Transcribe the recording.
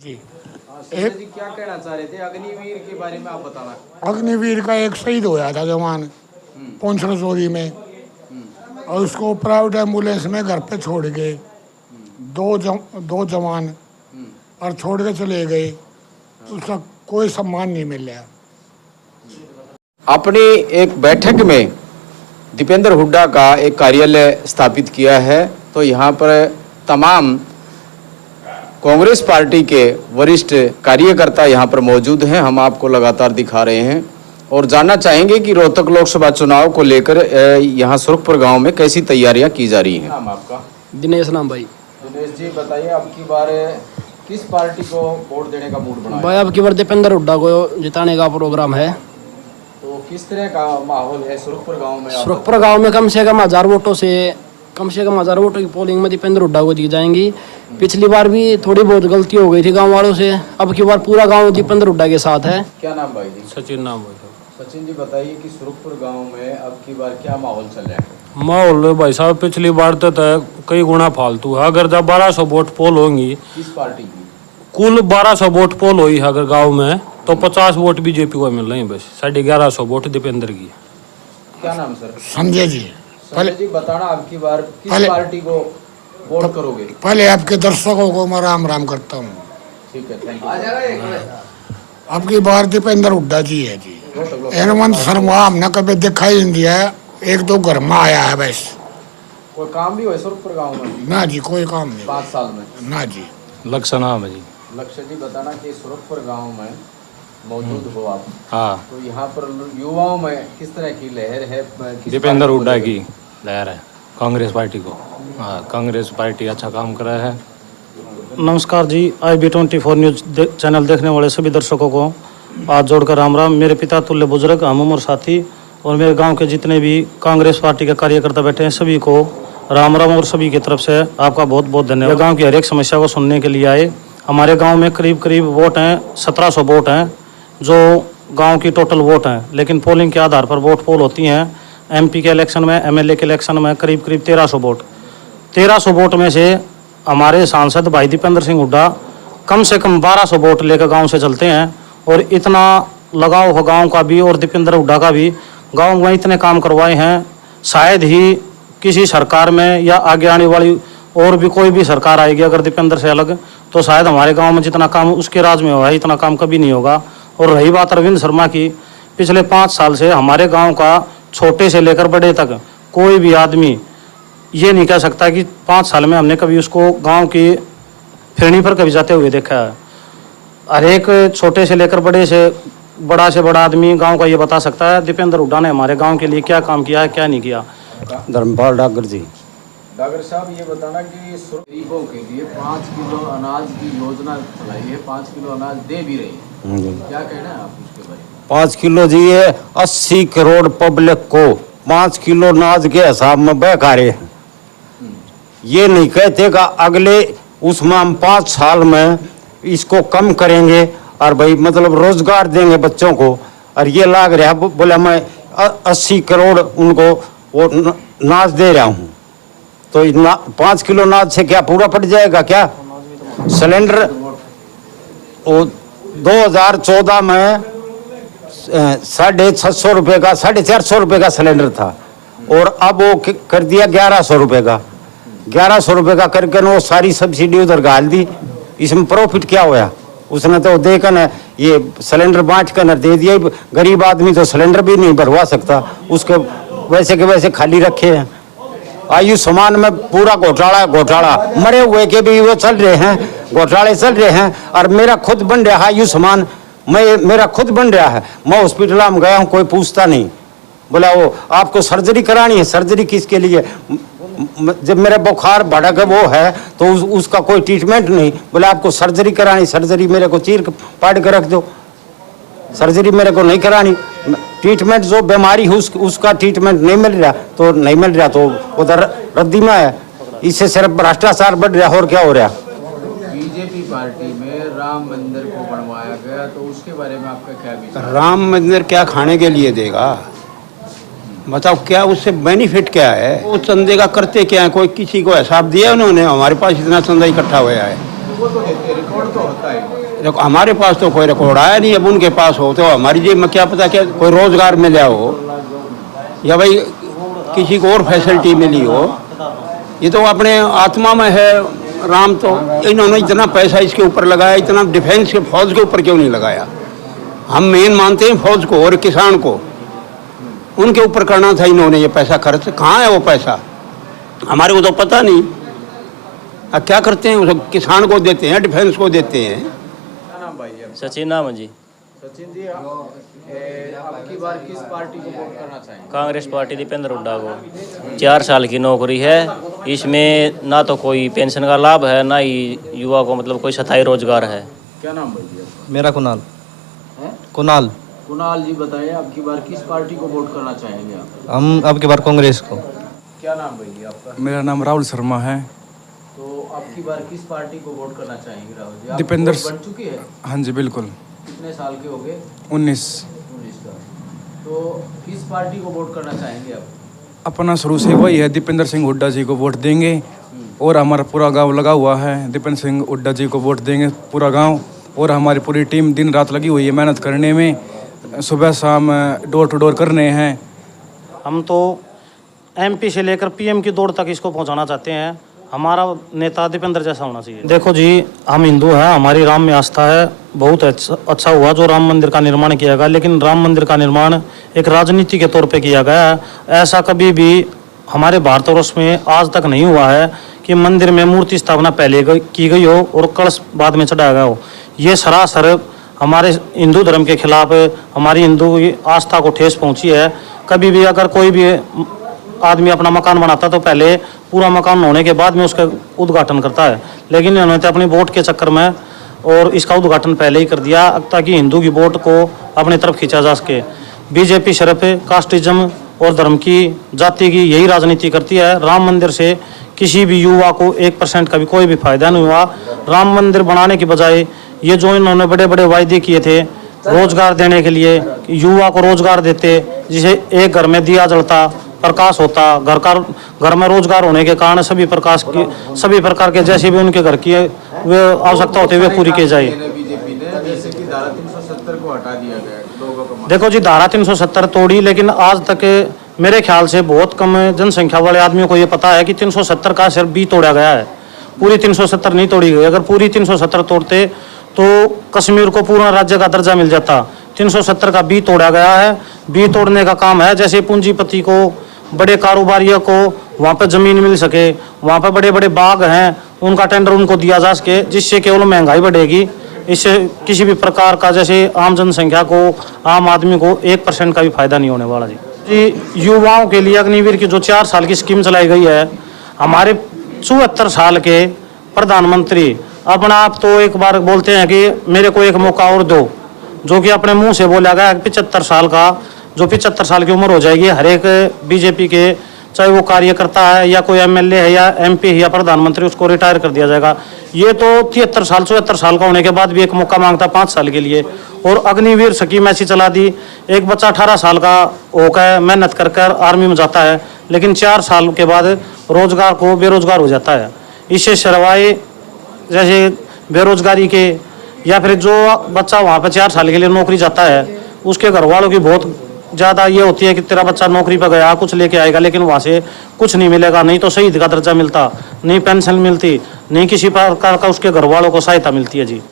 जी संजय जी क्या कहना चाह रहे थे अग्निवीर के बारे में आप बताना। अग्निवीर का एक शहीद होया था जवान पौंसड़ चोरी में, और उसको प्राइवेट एम्बुलेंस में घर पे छोड़ गए दो जवान, और छोड़ के चले गए। उसका कोई सम्मान नहीं मिला। अपनी एक बैठक में दीपेंद्र हुड्डा का एक कार्यालय स्थापित किया है, तो यहाँ पर तमाम कांग्रेस पार्टी के वरिष्ठ कार्यकर्ता यहाँ पर मौजूद हैं। हम आपको लगातार दिखा रहे हैं और जानना चाहेंगे कि रोहतक लोकसभा चुनाव को लेकर यहाँ सुरखपुर गांव में कैसी तैयारियां की जा रही हैं। नाम आपका? दिनेश नाम भाई। दिनेश जी बताइए, अब की बार किस पार्टी को वोट देने का मूड बना भाई अब की बार दीपेंद्र हुड्डा को जिताने का प्रोग्राम है। तो किस तरह का माहौल है सुरखपुर गाँव में? सुरखपुर गाँव में कम से कम 1000 वोटों की पोलिंग में दीपेंद्र हुड्डा को दी जाएंगी। पिछली बार भी थोड़ी बहुत गलती हो गई थी गांव वालों से, अब की बार पूरा गांव दीपेंद्र हुड्डा के साथ है। क्या नाम भाई जी? सचिन नाम है। सचिन जी बताइए कि सुरखपुर गांव में अब की बार क्या माहौल चल रहा है? माहौल भाई साहब पिछली बार तो कई गुना फालतू है। अगर जब 1200 वोट पोल होंगी, किस पार्टी की? कुल 1200 वोट पोल हुई अगर गांव में, तो 50 वोट बीजेपी को मिल रही है, बस 1150 वोट दीपेंद्र की। क्या नाम सर? संजय जी। संजय जी बताना, अब की बार किस पार्टी को वोट करोगे? पहले आपके दर्शकों को मैं राम राम करता हूँ। ठीक है, थैंक यू। अब की बार दीपेंद्र हुड्डा जी है जी। हेमंत शर्मा हमने कभी दिखाई नहीं दिया है, 1-2 घर में आया है बस। कोई काम भी हो सुरखपुर गांव में? ना जी, कोई काम नहीं। 5 साल में? ना जी। लक्ष्य नाम है जी। लक्ष्य जी बताना कि सुरखपुर गांव में मौजूद हो आप, हाँ, तो यहाँ पर युवाओं में किस तरह की लहर है? दीपेंद्र हुड्डा की लहर है कांग्रेस पार्टी को। हाँ, कांग्रेस पार्टी अच्छा काम कर रहा है। नमस्कार जी, IB24 न्यूज चैनल देखने वाले सभी दर्शकों को हाथ जोड़कर राम राम। मेरे पिता तुल्य बुजुर्ग, हम उम्र साथी और मेरे गांव के जितने भी कांग्रेस पार्टी के कार्यकर्ता बैठे हैं, सभी को राम राम और सभी की तरफ से आपका बहुत बहुत धन्यवाद। गांव की हर एक समस्या को सुनने के लिए आए। हमारे गांव में करीब करीब वोट हैं 1700 वोट हैं, जो गाँव की टोटल वोट हैं, लेकिन पोलिंग के आधार पर वोट पोल होती हैं। MP के इलेक्शन में, MLA के इलेक्शन में करीब करीब 1300 वोट में से हमारे सांसद भाई दीपेंद्र सिंह हुड्डा कम से कम 1200 वोट लेकर गांव से चलते हैं। और इतना लगाव हो गांव का भी और दीपेंद्र हुड्डा का भी। गांव में इतने काम करवाए हैं, शायद ही किसी सरकार में या आगे आने वाली और भी कोई भी सरकार आएगी अगर दीपेंद्र से अलग, तो शायद हमारे गाँव में जितना काम उसके राज में हुआ है इतना काम कभी नहीं होगा। और रही बात अरविंद शर्मा की, पिछले 5 साल से हमारे गाँव का छोटे से लेकर बड़े तक कोई भी आदमी ये नहीं कह सकता कि 5 साल में हमने कभी उसको गांव की फिरनी पर कभी जाते हुए देखा है। हर एक छोटे से लेकर बड़े से बड़ा आदमी गांव का ये बता सकता है दीपेंद्र हुड्डा ने हमारे गांव के लिए क्या काम किया है, क्या नहीं किया। धर्मपाल डागर जी। डागर साहब ये बताना कि गरीबों के लिए 5 किलो अनाज की योजना चलाई है, 5 किलो अनाज दे भी रही है, क्या कहना है आप उसके बारे में? 5 किलो जी, ये 80 करोड़ पब्लिक को 5 किलो अनाज के हिसाब में बहका रहे हैं। ये नहीं कहते कि अगले उसमें हम 5 साल में इसको कम करेंगे और भाई मतलब रोजगार देंगे बच्चों को। और ये लाग रहा बोला मैं 80 करोड़ उनको वो अनाज दे रहा हूँ, तो 5 किलो अनाज से क्या पूरा पड़ जाएगा क्या? सिलेंडर वो 2014 में 650 रुपये का, 450 रुपये का सिलेंडर था, और अब वो कर दिया 1100 रुपये का। 1100 रुपये का करके वो सारी सब्सिडी उधर गाल दी। इसमें प्रॉफिट क्या होया? उसने तो देखकर न ये सिलेंडर बांट कर न दे दिया। गरीब आदमी तो सिलेंडर भी नहीं भरवा सकता, उसके वैसे के वैसे खाली रखे हैं। आयुष्मान में पूरा घोटाला, मरे हुए के भी वो चल रहे हैं, घोटाले चल रहे हैं। और मेरा खुद बन रहा है आयुष्मान, मेरा खुद बन रहा है। मैं हॉस्पिटल में गया हूँ, कोई पूछता नहीं। बोला वो आपको सर्जरी करानी है, सर्जरी किसके लिए? जब मेरा बुखार भड़क वो है तो उसका कोई ट्रीटमेंट नहीं। बोले आपको सर्जरी करानी, सर्जरी मेरे को चीर पाड़ के रख दो, सर्जरी मेरे को नहीं करानी। ट्रीटमेंट जो बीमारी है उसका ट्रीटमेंट नहीं मिल रहा, तो नहीं मिल रहा तो उधर रद्दी में है। इससे सिर्फ भ्रष्टाचार बढ़ रहा और क्या हो रहा? बीजेपी पार्टी में राम मंदिर को बनवाया गया, तो उसके बारे में आपका क्या विचार? राम मंदिर क्या खाने के लिए देगा? बताओ क्या उससे बेनिफिट क्या है? वो चंदे का करते क्या है? कोई किसी को हिसाब दिया उन्होंने? हमारे पास इतना चंदा इकट्ठा हुआ है। वो तो देते, रिकॉर्ड देखो हमारे पास तो कोई रिकॉर्ड आया नहीं, अब उनके पास हो तो हमारी जेब में क्या पता क्या कोई रोजगार मिला हो या भाई किसी को और फैसिलिटी मिली हो। ये तो अपने आत्मा में है राम, तो इन्होंने इतना पैसा इसके ऊपर लगाया, इतना डिफेंस के फौज के ऊपर क्यों नहीं लगाया? हम मेन मानते हैं फौज को और किसान को, उनके ऊपर करना था इन्होंने ये पैसा खर्च। कहाँ है वो पैसा? हमारे को तो पता नहीं। अब क्या करते हैं, उसे किसान को देते हैं, डिफेंस को देते हैं। सचिन नाम है जी। सचिन जी, आपकी बार किस पार्टी को वोट करना चाहेंगे? कांग्रेस पार्टी दीपेंद्र हुड्डा को। 4 साल की नौकरी है, इसमें ना तो कोई पेंशन का लाभ है, ना ही युवा को मतलब कोई स्थायी रोजगार है। क्या नाम भैया आपका? मेरा कुणाल है? कुणाल। कुणाल जी बताइए, आपकी बार किस पार्टी को वोट करना चाहेंगे आप? हम अब की बार कांग्रेस को। क्या नाम भैया आपका? मेरा नाम राहुल शर्मा है। तो आपकी बार किस पार्टी को वोट करना चाहेंगे राहुल जी? आप दीपेंद्र वोट बन चुकी है? हाँ जी बिल्कुल। कितने साल के हो गए? 19। 19 का। तो किस पार्टी को वोट करना चाहेंगे आप? अपना शुरू से वही है, दीपेंद्र सिंह हुड्डा जी को वोट देंगे। और हमारा पूरा गांव लगा हुआ है, दीपेंद्र सिंह हुड्डा जी को वोट देंगे पूरा गांव। और हमारी पूरी टीम दिन रात लगी हुई है मेहनत करने में, सुबह शाम डोर टू डोर करने हैं। हम तो एमपी से लेकर पीएम की दौड़ तक इसको पहुंचाना चाहते हैं। हमारा नेता दीपेंद्र जैसा होना चाहिए। देखो जी, हम हिंदू हैं, हमारी राम में आस्था है। बहुत अच्छा हुआ जो राम मंदिर का निर्माण किया गया, लेकिन राम मंदिर का निर्माण एक राजनीति के तौर पे किया गया है। ऐसा कभी भी हमारे भारतवर्ष में आज तक नहीं हुआ है कि मंदिर में मूर्ति स्थापना पहले की गई हो और कलश बाद में चढ़ाया गया हो। ये सरासर हमारे हिंदू धर्म के खिलाफ, हमारी हिंदू आस्था को ठेस पहुंची है। कभी भी अगर कोई भी आदमी अपना मकान बनाता तो पहले पूरा मकान होने के बाद में उसका उद्घाटन करता है, लेकिन इन्होंने तो अपनी वोट के चक्कर में और इसका उद्घाटन पहले ही कर दिया ताकि हिंदू की वोट को अपनी तरफ खींचा जा सके। बीजेपी सिर्फ कास्टिज्म और धर्म की, जाति की यही राजनीति करती है। राम मंदिर से किसी भी युवा को 1% का भी कोई भी फायदा नहीं हुआ। राम मंदिर बनाने की बजाय ये जो इन्होंने बड़े बड़े वायदे किए थे रोजगार देने के लिए, युवा को रोजगार देते, जिसे एक घर में दिया जलता, प्रकाश होता, घर में रोजगार होने के कारण सभी प्रकार के जैसे भी उनके घर की वे आवश्यकता होती है वे पूरी की जाए। बीजेपी ने जैसे कि धारा 370 को हटा दिया गया लोगों को। देखो जी, धारा 370 तोड़ी, लेकिन आज तक मेरे ख्याल से बहुत कम जनसंख्या वाले आदमियों को ये पता है कि 370 का सिर्फ बी तोड़ा गया है, पूरी 370 नहीं तोड़ी गई। अगर पूरी 370 तोड़ते तो कश्मीर को पूर्ण राज्य का दर्जा मिल जाता। 370 का बी तोड़ा गया है। बी तोड़ने का काम है जैसे पूंजीपति को, बड़े कारोबारियों को वहाँ पे ज़मीन मिल सके, वहाँ पे बड़े बड़े बाग हैं उनका टेंडर उनको दिया जा सके, जिससे केवल महंगाई बढ़ेगी। इससे किसी भी प्रकार का जैसे आम जनसंख्या को, आम आदमी को 1% का भी फायदा नहीं होने वाला जी। युवाओं के लिए अग्निवीर की जो 4 साल की स्कीम चलाई गई है, हमारे 74 साल के प्रधानमंत्री अपना आप तो एक बार बोलते हैं कि मेरे को एक मौका और दो, जो कि अपने मुंह से बोला गया 75 साल का, जो 75 साल की उम्र हो जाएगी हर एक बीजेपी के, चाहे वो कार्यकर्ता है या कोई एमएलए है या एमपी है या प्रधानमंत्री, उसको रिटायर कर दिया जाएगा। ये तो 73 साल 74 साल का होने के बाद भी एक मौका मांगता 5 साल के लिए। और अग्निवीर स्कीम ऐसी चला दी, एक बच्चा 18 साल का होकर मेहनत कर कर आर्मी में जाता है, लेकिन 4 साल के बाद रोजगार को बेरोजगार हो जाता है। इससे शर्वाए जैसे बेरोजगारी के, या फिर जो बच्चा वहाँ पर 4 साल के लिए नौकरी जाता है उसके घर वालों की बहुत ज़्यादा ये होती है कि तेरा बच्चा नौकरी पर गया कुछ लेके आएगा, लेकिन वहाँ से कुछ नहीं मिलेगा। नहीं तो शहीद का दर्जा मिलता, नहीं पेंशन मिलती, नहीं किसी प्रकार का उसके घर वालों को सहायता मिलती है जी।